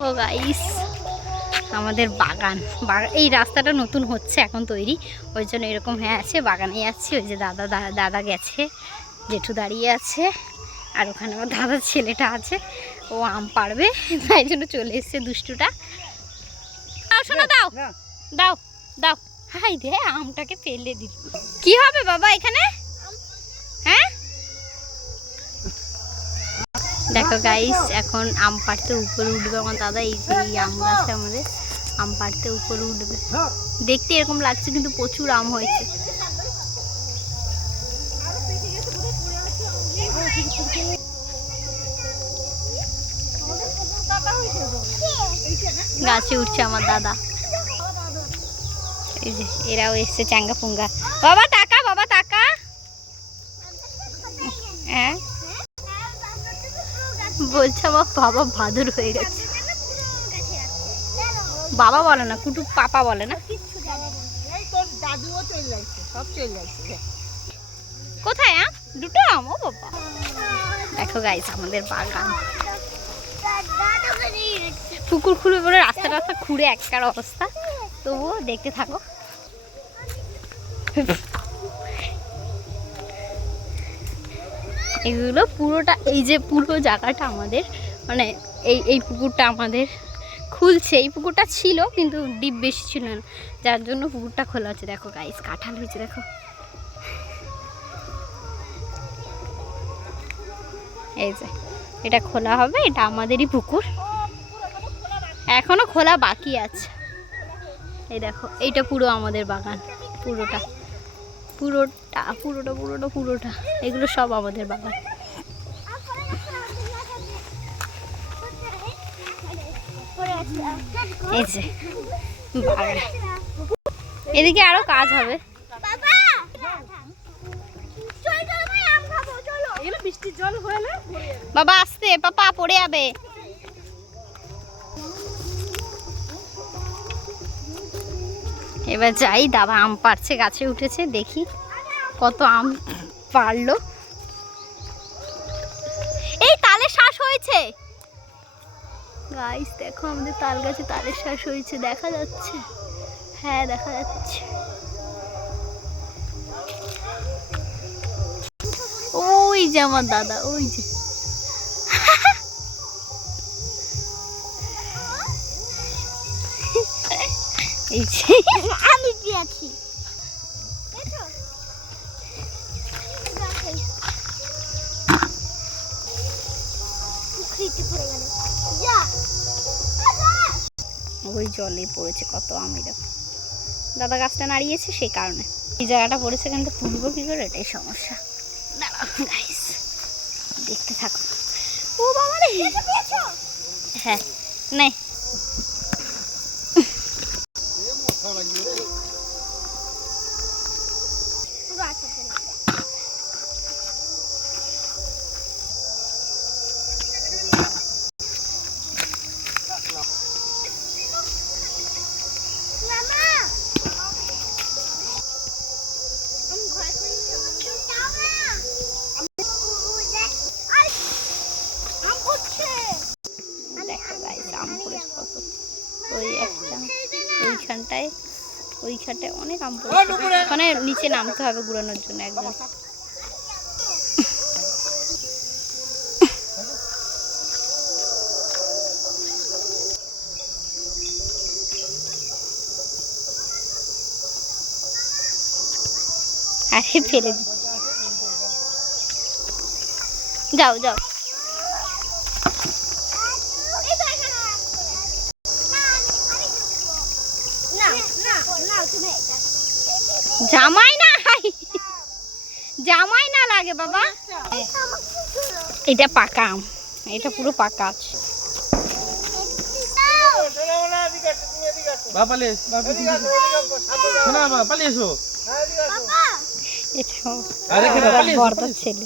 ও guys, আমাদের বাগান এই রাস্তাটা নতুন হচ্ছে, এখন তৈরি, ওই জন্য এরকম হয়ে আছে। বাগানে যাচ্ছি, ওই যে দাদা গেছে, জেঠু দাঁড়িয়ে আছে, আর ওখানে আমার দাদার ছেলেটা আছে, ও আম পাড়বে, তাই জন্য চলে এসছে দুষ্টুটা। দাও শোনা, দাও দাও দাও। হাই রে, আমটাকে ফেলে দিল। কি হবে বাবা এখানে? হ্যাঁ দেখো গাইস, এখন আম পাড়তে উপরে উঠবে আমার দাদা। এই যে আম গাছে আমাদের আম পাড়তে উপরে উঠবে। দেখতে এরকম লাগছে, কিন্তু প্রচুর আম হয়েছে। গাছে উঠছে আমার দাদা। এই যে এরাও এসছে চাঙ্গা ফুঙ্গা। বাবা টাকা, বাবা টাকা। হ্যাঁ বলছে আমার বাবা ভাদুর হয়ে গেছে। বাবা বলে না, কুটু পাপা বলে না। কোথায় আম? দুটো আম? ও বাবা, দেখো গাইস আমাদের বাগান। পুকুর খুঁড়ে পরে রাস্তা খুঁড়ে একটার অবস্থা, তবুও দেখতে থাকো। এগুলো পুরোটা, এই যে পুরো জায়গাটা আমাদের, মানে এই পুকুরটা আমাদের খুলছে। এই পুকুরটা ছিল কিন্তু ডিপ বেশি ছিল না, যার জন্য পুকুরটা খোলা হচ্ছে। দেখো গাইস, কাঁঠাল হয়েছে দেখো। এই যে এটা খোলা হবে, এটা আমাদেরই পুকুর, এখনো খোলা বাকি আছে। এই দেখো, এইটা পুরো আমাদের বাগান, পুরোটা পুরোটা পুরোটা পুরোটা পুরোটা এগুলো সব আমাদের বাগান। এই যে বাগান, এদিকে আরো কাজ হবে। বাবা আসতে, পাপা পড়ে যাবে। এবার যাই, দাদা আম পাড়ছে, গাছে উঠেছে, দেখি কত আম পারলো। এই তালের শ্বাস হয়েছে গাইস, দেখো আমাদের তাল গাছে তালের শ্বাস হয়েছে, দেখা যাচ্ছে? হ্যাঁ দেখা যাচ্ছে। ওই যে আমার দাদা, ওই যে এই যে আমি কি আছি। ওই জলে পড়েছে কত আমি, দেখো দাদা গাছটা নাড়িয়েছে সেই কারণে এই জায়গাটা পড়েছে। এখানটা তুলবো কি করে, এটাই সমস্যা। দাঁড়াও গাইস, দেখতে থাকো। ও বাবা রে, হ্যাঁ নে ওইখানটায় অনেক আম পড়েছে, ওখানে নিচে নামতে হবে ঘুরানোর জন্য একদম। আরে ফেলে দি, যাও যাও। জামাই না, জামাই না লাগে বাবা। এটা পাকা আম, এটা পুরো পাকা আছে। বড়দার ছেলে।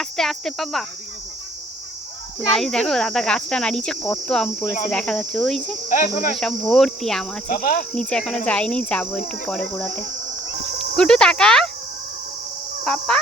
আস্তে আস্তে পাবা। গাছ দেখো দাদা গাছটা নাড়িয়েছে, কত আম পড়েছে দেখা যাচ্ছে, ওই যে সব ভর্তি আম আছে। নিচে এখনো যাইনি, যাবো একটু পরে গোড়াতে। কুটু তাকা পাপা।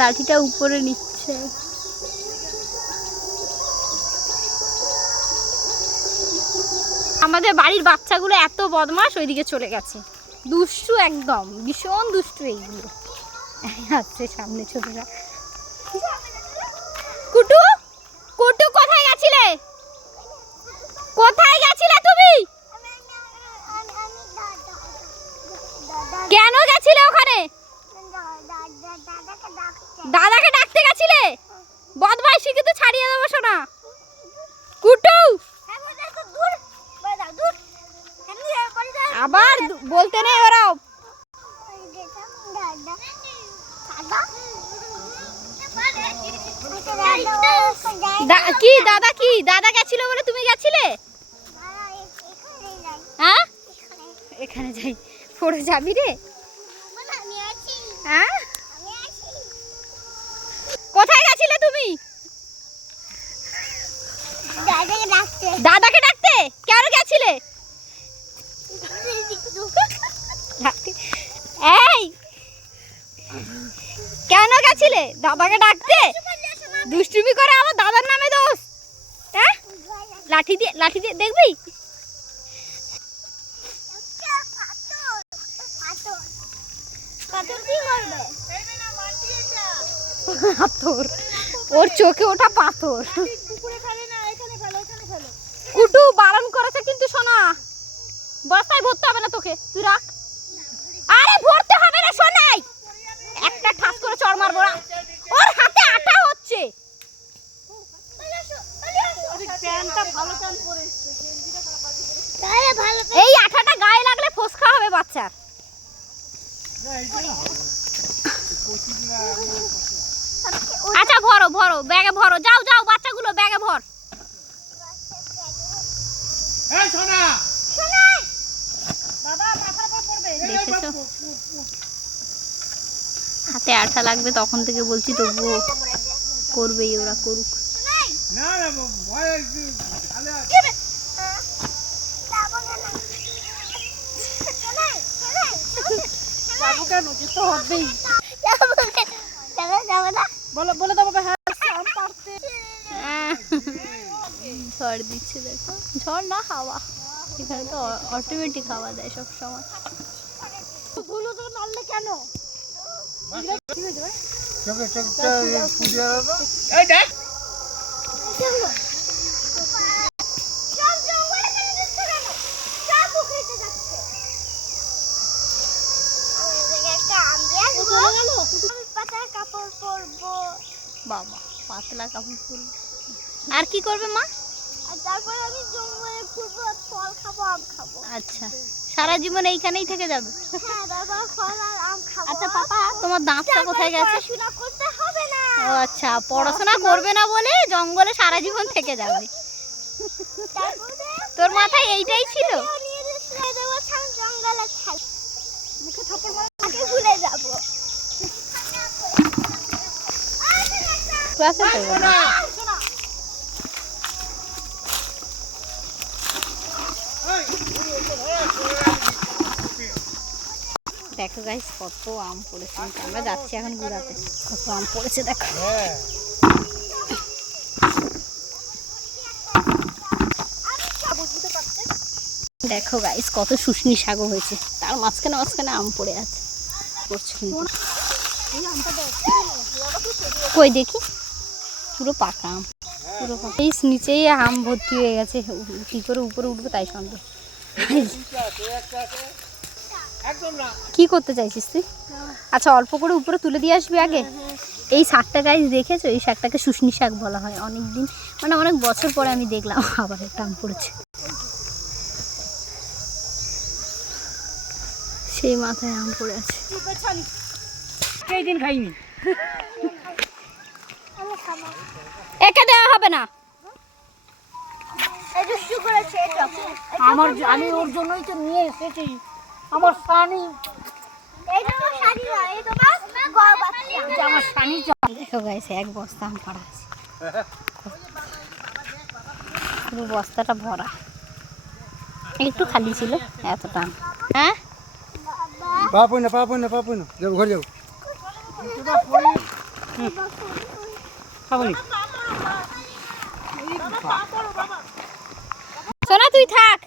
লাঠিটা উপরে নিচ্ছে। আমাদের বাড়ির বাচ্চাগুলো এত বদমাশ, ওইদিকে চলে গেছে। দুষ্টু, একদম ভীষণ দুষ্টু এইগুলো। আছে সামনে ছোটরা। কুটু, কুটু কোথায় গেছিলে? কোথায় গেছিলে তুমি? কেন গেছিলে ওখানে? দাদাকে ডাকতে গেছিলে? বদমাইশি কিন্তু ছাড়িয়ে দেবো শোনা। কুটু আবার বলতে নেই ওরাও। কি দাদা, কি দাদা গেছিল বলে তুমি গেছিলে? হ্যাঁ এখানে যাই, পড়ে যাবি রে। হ্যাঁ কোথায় গেছিলে তুমি? দাদাকে ডাকতে কেন গেছিলে? এই কেন গেছিলে দাদাকে ডাকতে? দুষ্টুমি করে আমার দাদার নামে দোষ। হ্যাঁ লাঠি দিয়ে, লাঠি দিয়ে দেখবি? পাথর, ওর চোখে ওঠা পাথর। কুটু বারণ করেছে কিন্তু শোনা, বস্তায় ভরতে হবে না তোকে, তুই রাখ। আরে ভরতে হবে না শোনাই, একটা ঠাস করে চড় মারবো না। ওর হাতে আটা হচ্ছে। এই আঠাটা গায়ে লাগলে ফোসকা হবে বাচ্চার। আচ্ছা ভরো ভরো, ব্যাগে ভরো, যাও যাও বাচ্চাগুলো ব্যাগে ভর। দেখেছো হাতে আঠা লাগবে তখন থেকে বলছি, তবুও করবেই, ওরা করুক। ঝড় দিচ্ছে দেখো, ঝড় না হাওয়া, এখানে তো অটোমেটিক হাওয়া দেয় সব সময়। কেন বাবা পাতলা কাপড় পরবো, আর কি করবে মা? তারপরে আমি জঙ্গলে ঘুরবো, ফল খাবো, আম খাবো। আচ্ছা সারা জীবন এইখানেই থেকে যাবে? হ্যাঁ তারপর ফল আর আম খাবো। আচ্ছা পাপা তোমার দাঁতটা কোথায় গেছে? পড়াশোনা করতে হবে না। ও আচ্ছা পড়াশোনা করবে না বলে জঙ্গলে সারা জীবন থেকে যাবে। তোর মাথায় এইটাই ছিল? জঙ্গলে খাই মুখে থাপড় মারকে ভুলে যাব। ক্লাসে তো না দেখো গাইস কত আম পড়েছে। আমরা যাচ্ছি এখন ঘুরাতে, কত আম পড়েছে দেখো। দেখো গাইস কত শুশনি শাকও হয়েছে, তার মাঝখানে মাঝখানে আম পড়ে আছে। কই দেখি, পুরো পাকা আম, পুরো পাকা। এই নিচেই আম ভর্তি হয়ে গেছে, কি করে উপরে উঠবো তাই সন্দেহ। কি করতে চাইছিস তুই? আচ্ছা অল্প করে উপরে তুলে দিয়ে আসবি আগে। এই শাকটা গাইস দেখেছো, এই শাকটাকে শুশনি শাক বলা হয়। অনেক দিন মানে অনেক বছর পরে আমি দেখলাম আবার একটা আম পড়েছে। সেই মাথায় আম পড়ে আছে। খাইনি একে দেওয়া হবে না। আমি ওর জন্যই তো নিয়ে এসেছি। আমার সানি দেখো গাইস এক বস্তা আম পড়া আছে, পুরো বস্তাটা ভরা, একটু খালি ছিল এতটা আম। হ্যাঁ পাবই না যাবো ঘরে যাবো। খাবনি সোনা তুই থাক,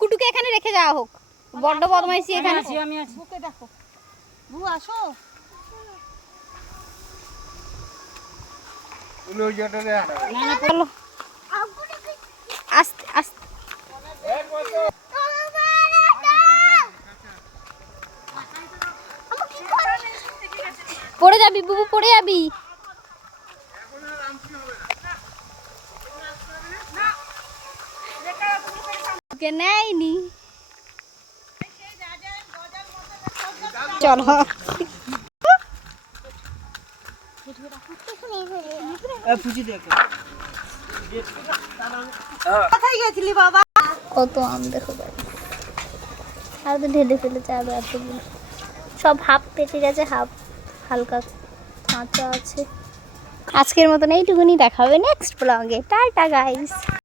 কুটুকে এখানে রেখে যাওয়া হোক, বড্ড বদমাইশি এখানে। আমি আছি। বুকে দেখো বু আসো চলো আস্তে আস্তে। পড়ে যাবি বুবু, পড়ে যাবি। নেয়নি, চলো কোথায় গেছিলি বাবা? কত আম দেখো ভাই, আর তো ঢেলে ফেলেছে আরো এতগুলো, সব হাফ পেটে গেছে, হাফ হালকা কাঁচা আছে। আজকের মতন এইটুকুনি, দেখা হবে নেক্সট ব্লগে। Tata guys.